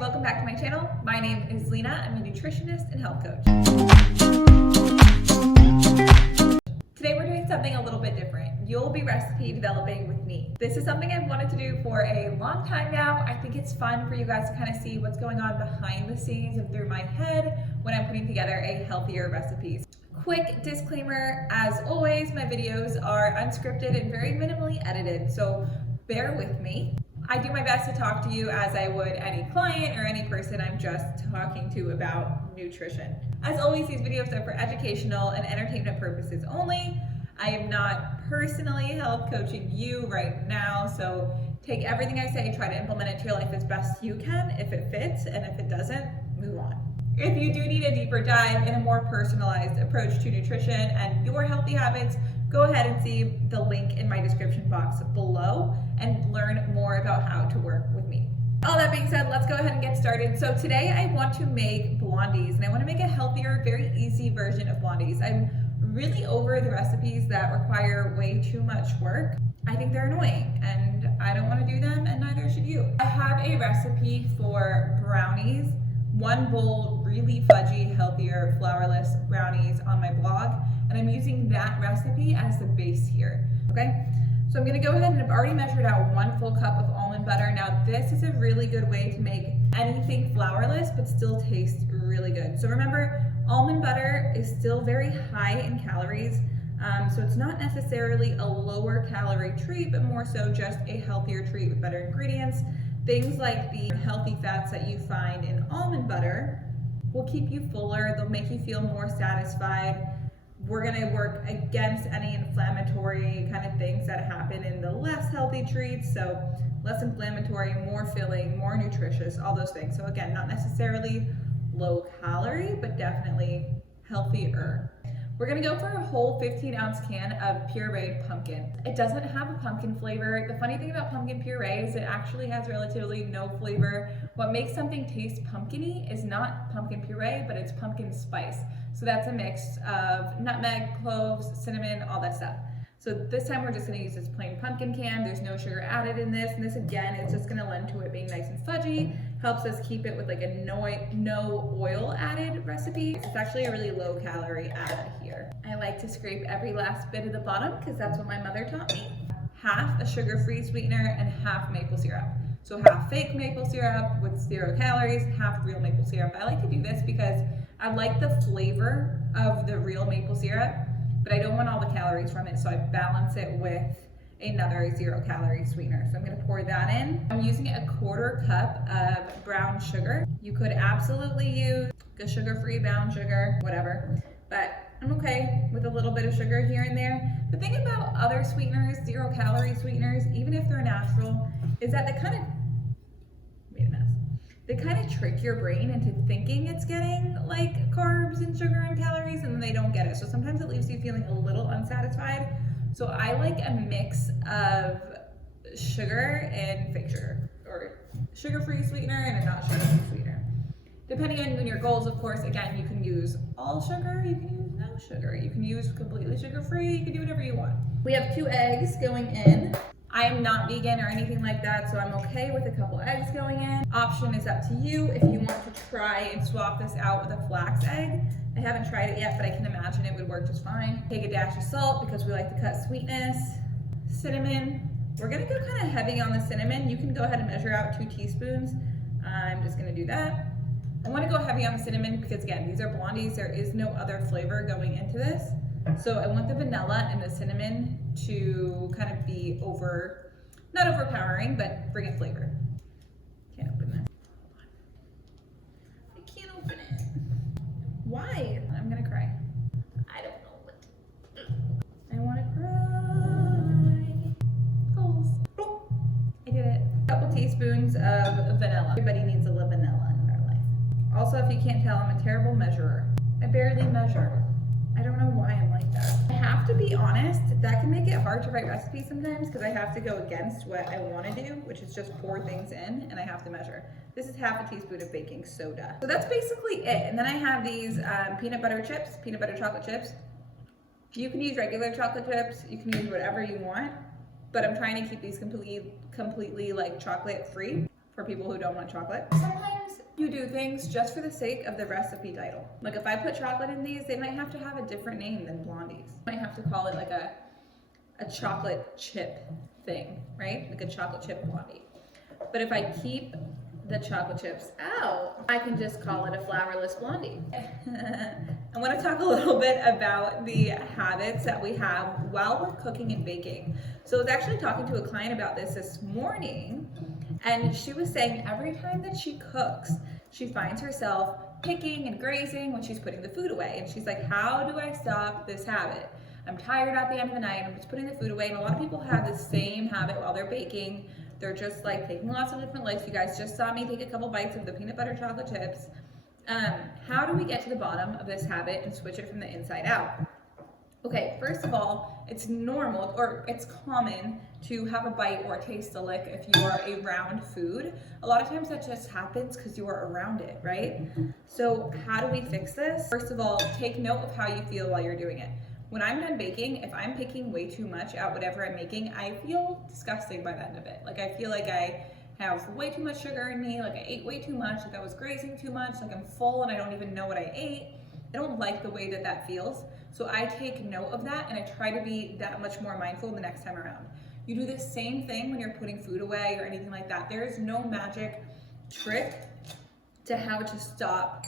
Welcome back to my channel. My name is Lena. I'm a nutritionist and health coach. Today we're doing something a little bit different. You'll be recipe developing with me. This is something I've wanted to do for a long time now. I think it's fun for you guys to kind of see what's going on behind the scenes and through my head when I'm putting together a healthier recipes. Quick disclaimer, as always, my videos are unscripted and very minimally edited, so bear with me. I do my best to talk to you as I would any client or any person I'm just talking to about nutrition. As always, these videos are for educational and entertainment purposes only. I am not personally health coaching you right now, so take everything I say, try to implement it to your life as best you can. If it fits, and if it doesn't, move on. If you do need a deeper dive in a more personalized approach to nutrition and your healthy habits, go ahead and see the link in my description box below and learn more about how to work with me. All that being said, let's go ahead and get started. So today I want to make Blondies, and I want to make a healthier, very easy version of Blondies. I'm really over the recipes that require way too much work. I think they're annoying and I don't want to do them, and neither should you. I have a recipe for brownies, one bowl, really fudgy, healthier, flourless brownies on my blog, and I'm using that recipe as the base here, okay? So I'm gonna go ahead and I've already measured out 1 full cup of almond butter. Now this is a really good way to make anything flourless but still taste really good. So remember, almond butter is still very high in calories, so it's not necessarily a lower calorie treat, but more so just a healthier treat with better ingredients. Things like the healthy fats that you find in almond butter will keep you fuller, they'll make you feel more satisfied. We're gonna work against any inflammatory kind of things that happen in the less healthy treats. So less inflammatory, more filling, more nutritious, all those things. So again, not necessarily low calorie, but definitely healthier. We're gonna go for a whole 15-ounce can of pureed pumpkin. It doesn't have a pumpkin flavor. The funny thing about pumpkin puree is it actually has relatively no flavor. What makes something taste pumpkin-y is not pumpkin puree, but it's pumpkin spice. So that's a mix of nutmeg, cloves, cinnamon, all that stuff. So this time we're just gonna use this plain pumpkin can. There's no sugar added in this, and this again is just gonna lend to it being nice and fudgy. Helps us keep it with like a no oil added recipe. It's actually a really low calorie add here. I like to scrape every last bit of the bottom because that's what my mother taught me. Half a sugar-free sweetener and half maple syrup. So half fake maple syrup with 0 calories, half real maple syrup. I like to do this because I like the flavor of the real maple syrup, but I don't want all the calories from it, so I balance it with another 0 calorie sweetener. So I'm gonna pour that in. I'm using a 1/4 cup of brown sugar. You could absolutely use a sugar-free brown sugar, whatever, but I'm okay with a little bit of sugar here and there. The thing about other sweeteners, 0 calorie sweeteners, even if they're natural, is that they kind of trick your brain into thinking it's getting like carbs and sugar and calories, and then they don't get it. So sometimes it leaves you feeling a little unsatisfied. So I like a mix of sugar and fake sugar, or sugar-free sweetener and a not sugar-free sweetener. Depending on your goals, of course, again, you can use all sugar, you can use no sugar, you can use completely sugar-free, you can do whatever you want. We have 2 eggs going in. I am not vegan or anything like that, so I'm okay with a couple eggs going in. Option is up to you if you want to try and swap this out with a flax egg. I haven't tried it yet, but I can imagine it would work just fine. Take a dash of salt because we like to cut sweetness. Cinnamon. We're gonna go kind of heavy on the cinnamon. You can go ahead and measure out 2 teaspoons. I'm just gonna do that. I wanna go heavy on the cinnamon because again, these are Blondies. There is no other flavor going into this. So I want the vanilla and the cinnamon to kind of be not overpowering, but bring it flavor. Can't open this. I can't open it. Why? I'm gonna cry. I don't know what to do. I wanna cry. Goals. Oh, I did it. A couple teaspoons of vanilla. Everybody needs a little vanilla in their life. Also, if you can't tell, I'm a terrible measurer. I barely measure. I don't know why I'm like that. I have to be honest, that can make it hard to write recipes sometimes because I have to go against what I want to do, which is just pour things in, and I have to measure. This is half a teaspoon of baking soda. So that's basically it. And then I have these peanut butter chips, peanut butter chocolate chips. You can use regular chocolate chips, you can use whatever you want, but I'm trying to keep these completely like chocolate free for people who don't want chocolate. Sometimes do things just for the sake of the recipe title. Like if I put chocolate in these, they might have to have a different name than Blondies. I might have to call it like a chocolate chip thing, right? Like a chocolate chip Blondie. But if I keep the chocolate chips out, I can just call it a flourless Blondie. I want to talk a little bit about the habits that we have while we're cooking and baking. So I was actually talking to a client about this morning, and she was saying every time that she cooks, she finds herself picking and grazing when she's putting the food away. And she's like, how do I stop this habit? I'm tired at the end of the night, I'm just putting the food away. And a lot of people have the same habit while they're baking. They're just like taking lots of different licks. You guys just saw me take a couple bites of the peanut butter chocolate chips. How do we get to the bottom of this habit and switch it from the inside out? Okay, first of all, it's normal or it's common to have a bite or taste a lick if you are around food. A lot of times that just happens because you are around it, right? So how do we fix this? First of all, take note of how you feel while you're doing it. When I'm done baking, if I'm picking way too much out whatever I'm making, I feel disgusting by the end of it. Like I feel like I have way too much sugar in me, like I ate way too much, like I was grazing too much, like I'm full and I don't even know what I ate. I don't like the way that that feels. So I take note of that and I try to be that much more mindful the next time around. You do the same thing when you're putting food away or anything like that. There is no magic trick to how to stop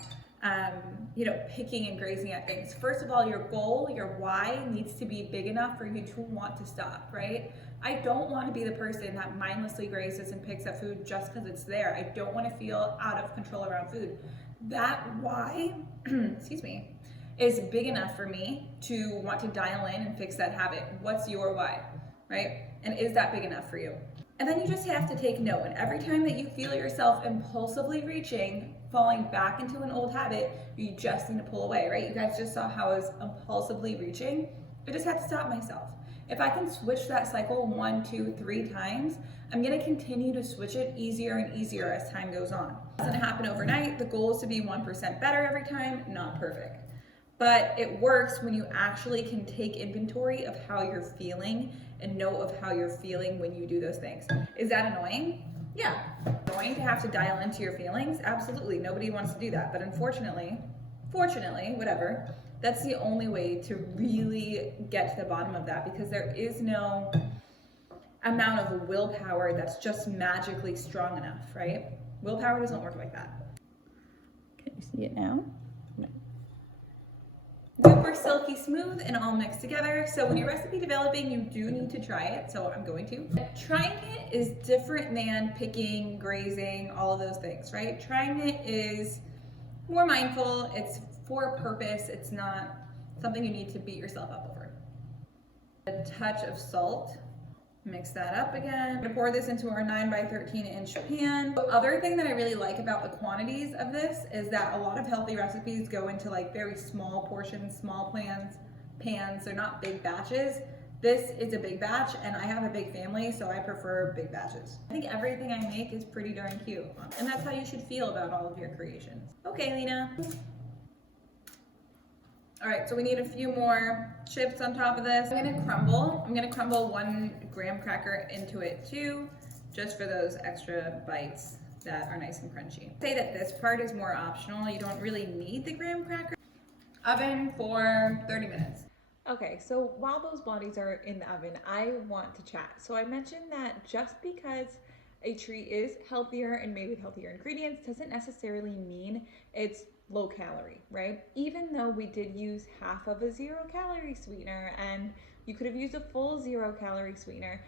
picking and grazing at things. First of all, your goal, your why needs to be big enough for you to want to stop, right? I don't want to be the person that mindlessly grazes and picks at food just because it's there. I don't want to feel out of control around food. That why, excuse me, is big enough for me to want to dial in and fix that habit. What's your why, right? And is that big enough for you? And then you just have to take note. And every time that you feel yourself impulsively reaching, falling back into an old habit, you just need to pull away, right? You guys just saw how I was impulsively reaching. I just had to stop myself. If I can switch that cycle 1, 2, 3 times, I'm gonna continue to switch it easier and easier as time goes on. It doesn't happen overnight. The goal is to be 1% better every time, not perfect. But it works when you actually can take inventory of how you're feeling and know of how you're feeling when you do those things. Is that annoying? Yeah. Annoying to have to dial into your feelings? Absolutely. Nobody wants to do that. But unfortunately, fortunately, whatever, that's the only way to really get to the bottom of that, because there is no amount of willpower that's just magically strong enough, right? Willpower doesn't work like that. Can you see it now? No. Super silky smooth and all mixed together. So when you're recipe developing, you do need to try it. So I'm going to. Trying it is different than picking, grazing, all of those things, right? Trying it is more mindful. It's for a purpose. It's not something you need to beat yourself up over. A touch of salt. Mix that up again. I'm gonna pour this into our 9 by 13 inch pan. The other thing that I really like about the quantities of this is that a lot of healthy recipes go into like very small portions, small pans. They're not big batches. This is a big batch and I have a big family, so I prefer big batches. I think everything I make is pretty darn cute. And that's how you should feel about all of your creations. Okay, Lena. All right, so we need a few more chips on top of this. I'm gonna crumble 1 graham cracker into it too, just for those extra bites that are nice and crunchy. I'd say that this part is more optional. You don't really need the graham cracker. Oven for 30 minutes. Okay, so while those Blondies are in the oven, I want to chat. So I mentioned that just because a treat is healthier and made with healthier ingredients doesn't necessarily mean it's low calorie, right? Even though we did use half of a 0 calorie sweetener and you could have used a full 0 calorie sweetener,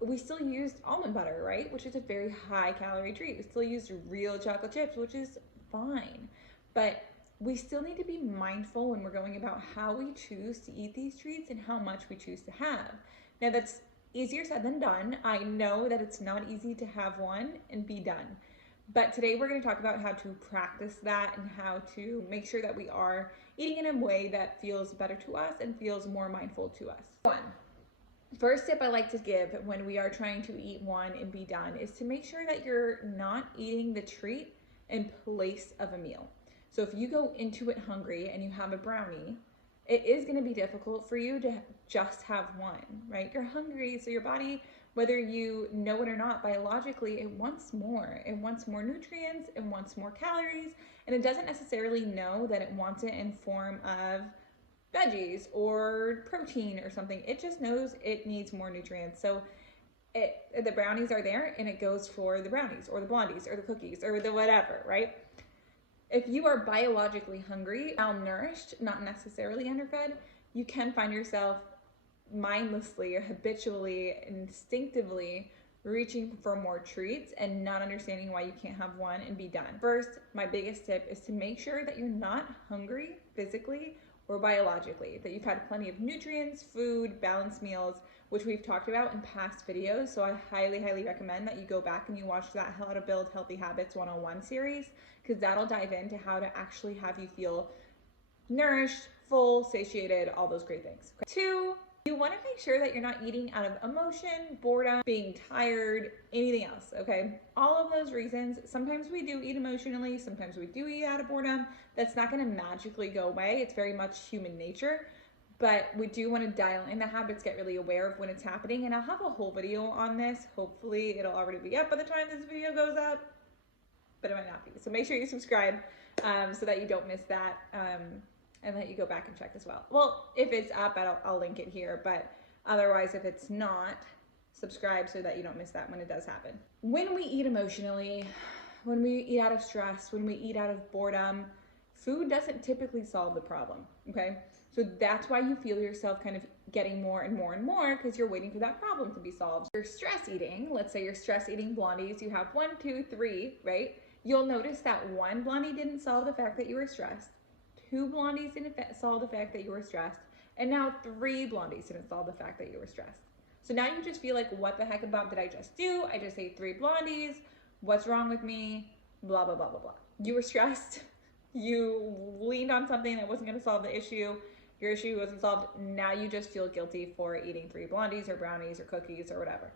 we still used almond butter, right? Which is a very high calorie treat. We still used real chocolate chips, which is fine. But we still need to be mindful when we're going about how we choose to eat these treats and how much we choose to have. Now that's easier said than done. I know that it's not easy to have one and be done. But today we're going to talk about how to practice that and how to make sure that we are eating in a way that feels better to us and feels more mindful to us. First tip I like to give when we are trying to eat one and be done is to make sure that you're not eating the treat in place of a meal. So if you go into it hungry and you have a brownie, it is going to be difficult for you to just have one, right? You're hungry, so your body Whether you know it or not, biologically, it wants more. It wants more nutrients, it wants more calories, and it doesn't necessarily know that it wants it in form of veggies or protein or something. It just knows it needs more nutrients. So the brownies are there and it goes for the brownies or the blondies or the cookies or the whatever, right? If you are biologically hungry, malnourished, not necessarily underfed, you can find yourself mindlessly or habitually, instinctively reaching for more treats and not understanding why you can't have one and be done. First, my biggest tip is to make sure that you're not hungry physically or biologically, that you've had plenty of nutrients, food, balanced meals, which we've talked about in past videos. So I highly, highly recommend that you go back and you watch that How to Build Healthy Habits 101 series, because that'll dive into how to actually have you feel nourished, full, satiated, all those great things. Two, you want to make sure that you're not eating out of emotion, boredom, being tired, anything else, okay? All of those reasons. Sometimes we do eat emotionally, sometimes we do eat out of boredom. That's not going to magically go away. It's very much human nature, but we do want to dial in the habits, get really aware of when it's happening, and I'll have a whole video on this. Hopefully it'll already be up by the time this video goes up, but it might not be. So make sure you subscribe so that you don't miss that. And let you go back and check as well. Well, if it's up, I'll link it here, but otherwise, if it's not, subscribe so that you don't miss that when it does happen. When we eat emotionally, when we eat out of stress, when we eat out of boredom, food doesn't typically solve the problem, okay? So that's why you feel yourself kind of getting more and more and more, because you're waiting for that problem to be solved. You're stress eating, let's say you're stress eating blondies, you have 1, 2, 3, right? You'll notice that one blondie didn't solve the fact that you were stressed. 2 blondies didn't solve the fact that you were stressed, and now 3 blondies didn't solve the fact that you were stressed. So now you just feel like, what the heck about did I just do? I just ate 3 blondies. What's wrong with me? Blah, blah, blah, blah, blah. You were stressed. You leaned on something that wasn't going to solve the issue. Your issue wasn't solved. Now you just feel guilty for eating 3 blondies or brownies or cookies or whatever.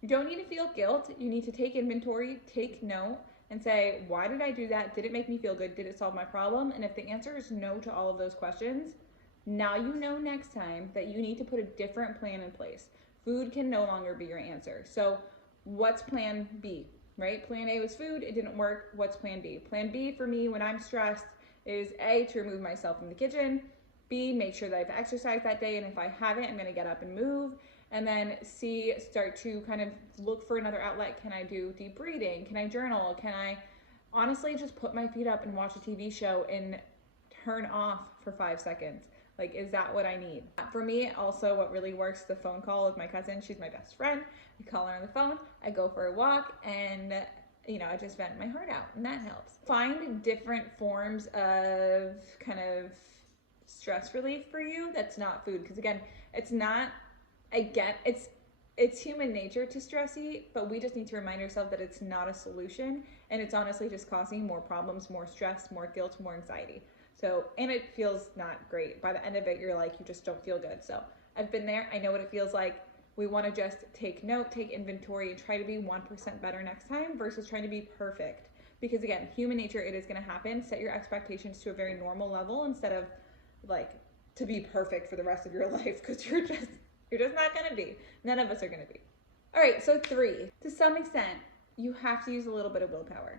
You don't need to feel guilt. You need to take inventory, take note, and say, why did I do that? Did it make me feel good? Did it solve my problem? And if the answer is no to all of those questions, now you know next time that you need to put a different plan in place. Food can no longer be your answer. So what's plan B, right? Plan A was food, it didn't work. What's plan B? Plan B for me when I'm stressed is A, to remove myself from the kitchen, B, make sure that I've exercised that day, and if I haven't, I'm gonna get up and move. And then C, start to kind of look for another outlet. Can I do deep breathing? Can I journal? Can I honestly just put my feet up and watch a TV show and turn off for 5 seconds? Like, is that what I need? For me, also what really works, the phone call with my cousin. She's my best friend. I call her on the phone, I go for a walk, and I just vent my heart out, and that helps. Find different forms of kind of stress relief for you that's not food. Because again, it's human nature to stress eat, but we just need to remind ourselves that it's not a solution, and it's honestly just causing more problems, more stress, more guilt, more anxiety. So, and it feels not great. By the end of it, you're like, you just don't feel good. So I've been there. I know what it feels like. We want to just take note, take inventory, and try to be 1% better next time versus trying to be perfect. Because again, human nature, it is going to happen. Set your expectations to a very normal level instead of like to be perfect for the rest of your life, because you're just not going to be. None of us are going to be. All right, so 3. To some extent, you have to use a little bit of willpower.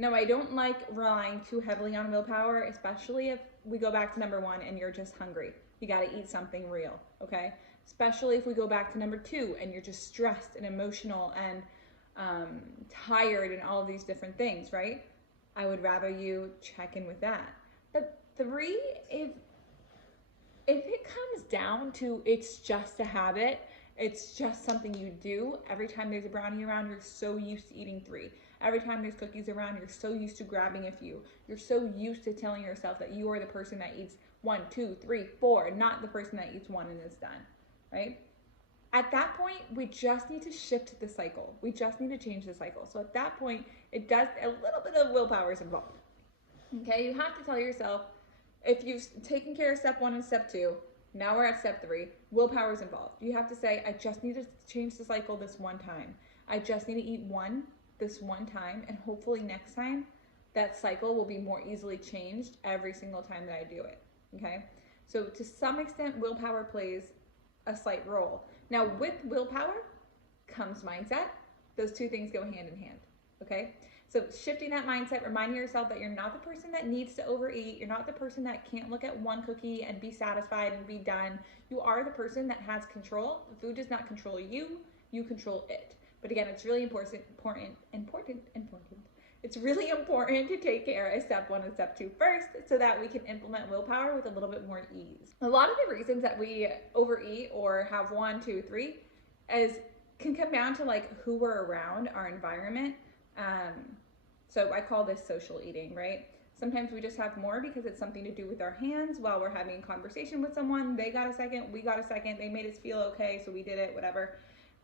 Now, I don't like relying too heavily on willpower, especially if we go back to number 1 and you're just hungry. You got to eat something real, okay? Especially if we go back to number 2 and you're just stressed and emotional and tired and all of these different things, right? I would rather you check in with that. But 3, if it comes down to it's just a habit, it's just something you do. Every time there's a brownie around, you're so used to eating 3. Every time there's cookies around, you're so used to grabbing a few. You're so used to telling yourself that you are the person that eats 1, 2, 3, 4, not the person that eats 1 and is done, right? At that point, we just need to shift the cycle. We just need to change the cycle. So at that point, it does a little bit of willpower is involved. Okay, you have to tell yourself, if you've taken care of step 1 and step 2, now we're at step 3, willpower is involved. You have to say, I just need to change the cycle this one time. I just need to eat 1 this one time, and hopefully next time that cycle will be more easily changed every single time that I do it, okay? So to some extent, willpower plays a slight role. Now with willpower, comes mindset. Those two things go hand in hand, okay? So shifting that mindset, reminding yourself that you're not the person that needs to overeat. You're not the person that can't look at one cookie and be satisfied and be done. You are the person that has control. The food does not control you, you control it. But again, it's really important. It's really important to take care of step 1 and step 2 first so that we can implement willpower with a little bit more ease. A lot of the reasons that we overeat or have 1, 2, 3 can come down to like who we're around, our environment. So I call this social eating, right? Sometimes we just have more because it's something to do with our hands while we're having a conversation with someone. They got a second, we got a second, they made us feel okay, so we did it, whatever.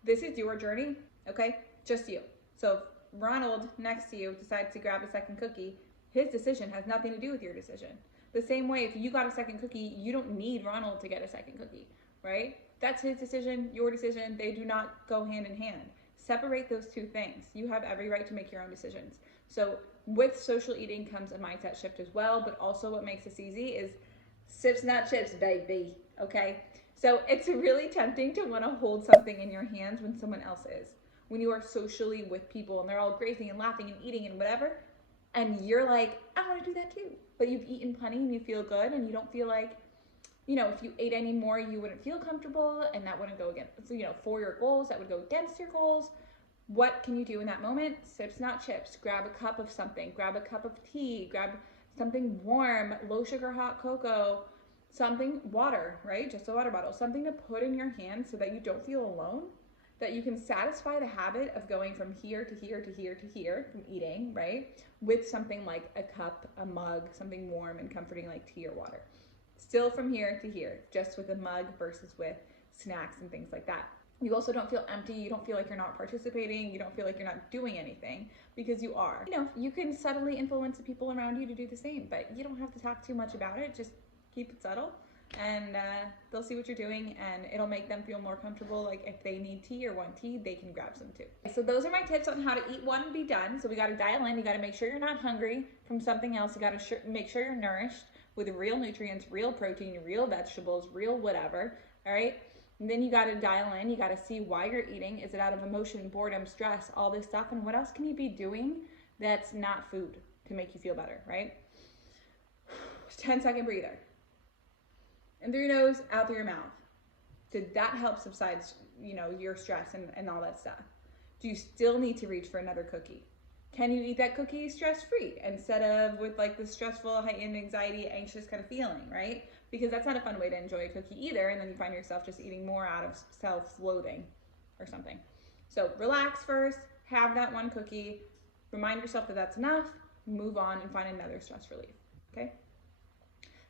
This is your journey, okay? Just you. So if Ronald next to you decides to grab a second cookie, his decision has nothing to do with your decision. The same way, if you got a second cookie, you don't need Ronald to get a second cookie, right? That's his decision, your decision. They do not go hand in hand. Separate those two things. You have every right to make your own decisions. So with social eating comes a mindset shift as well, but also what makes this easy is sips, not chips, baby, okay? So it's really tempting to want to hold something in your hands when someone else is. When you are socially with people and they're all grazing and laughing and eating and whatever, and you're like, I want to do that too. But you've eaten plenty and you feel good and you don't feel like, you know, if you ate any more, you wouldn't feel comfortable and that wouldn't go against, so, you know, for your goals, that would go against your goals. What can you do in that moment? Sips, not chips. Grab a cup of something. Grab a cup of tea. Grab something warm, low sugar hot cocoa, something, water, right? Just a water bottle. Something to put in your hand so that you don't feel alone, that you can satisfy the habit of going from here to here to here to here from eating, right? With something like a cup, a mug, something warm and comforting like tea or water. Still from here to here, just with a mug versus with snacks and things like that. You also don't feel empty. You don't feel like you're not participating. You don't feel like you're not doing anything because you are. You know, you can subtly influence the people around you to do the same, but you don't have to talk too much about it. Just keep it subtle and they'll see what you're doing and it'll make them feel more comfortable. Like if they need tea or want tea, they can grab some too. So those are my tips on how to eat one and be done. So we got to dial in. You got to make sure you're not hungry from something else. You got to make sure you're nourished with real nutrients, real protein, real vegetables, real whatever, all right? And then you got to dial in. You got to see why you're eating. Is it out of emotion, boredom, stress, all this stuff? And what else can you be doing that's not food to make you feel better, right? 10-second breather. In through your nose, out through your mouth. Did that help subside, you know, your stress and all that stuff? Do you still need to reach for another cookie? Can you eat that cookie stress-free instead of with like the stressful, heightened anxiety, anxious kind of feeling, right? Because that's not a fun way to enjoy a cookie either. And then you find yourself just eating more out of self-loathing or something. So relax first, have that one cookie, remind yourself that that's enough, move on and find another stress relief, okay?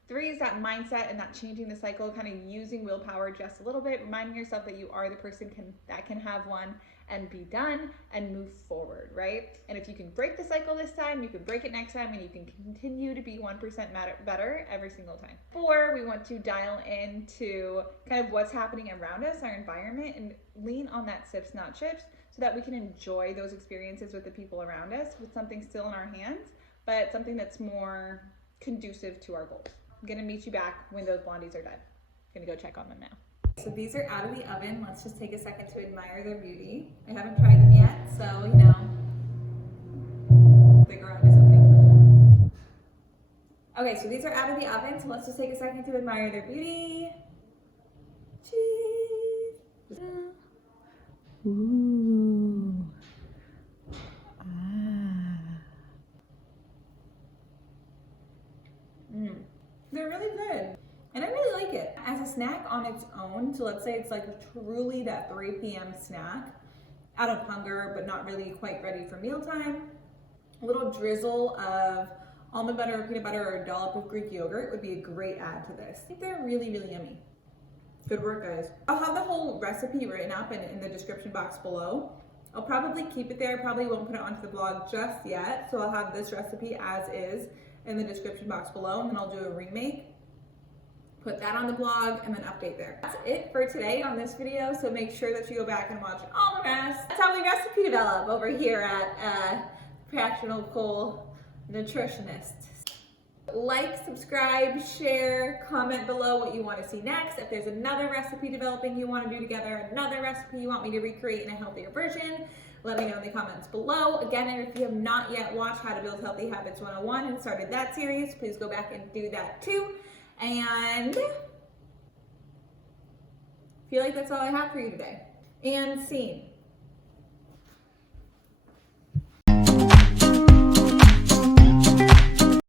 3 is that mindset and that changing the cycle, kind of using willpower just a little bit, reminding yourself that you are the person that can have one and be done and move forward, right? And if you can break the cycle this time, you can break it next time, and you can continue to be 1% better every single time. 4, we want to dial into kind of what's happening around us, our environment, and lean on that sips, not chips, so that we can enjoy those experiences with the people around us with something still in our hands, but something that's more conducive to our goals. I'm gonna meet you back when those blondies are done. I'm gonna go check on them now. So these are out of the oven. Let's just take a second to admire their beauty. I haven't tried them yet, so you know, the garage is opening. Okay, so these are out of the oven, so let's just take a second to admire their beauty. Cheese. Ooh. They're really good. And I really like it. As a snack on its own, so let's say it's like truly that 3 p.m. snack, out of hunger, but not really quite ready for mealtime. A little drizzle of almond butter or peanut butter or a dollop of Greek yogurt would be a great add to this. I think they're really, really yummy. Good work, guys. I'll have the whole recipe written up in the description box below. I'll probably keep it there. Probably won't put it onto the blog just yet. So I'll have this recipe as is in the description box below, and then I'll do a remake, put that on the blog, and then update there. That's it for today on this video, so make sure that you go back and watch all the rest. That's how we recipe develop over here at Fractional Nutritionist. like, subscribe, share, comment below what you want to see next. If there's another recipe developing you want to do together, another recipe you want me to recreate in a healthier version, let me know in the comments below. Again, if you have not yet watched How to Build Healthy Habits 101 and started that series, please go back and do that too. And I feel like that's all I have for you today. And scene.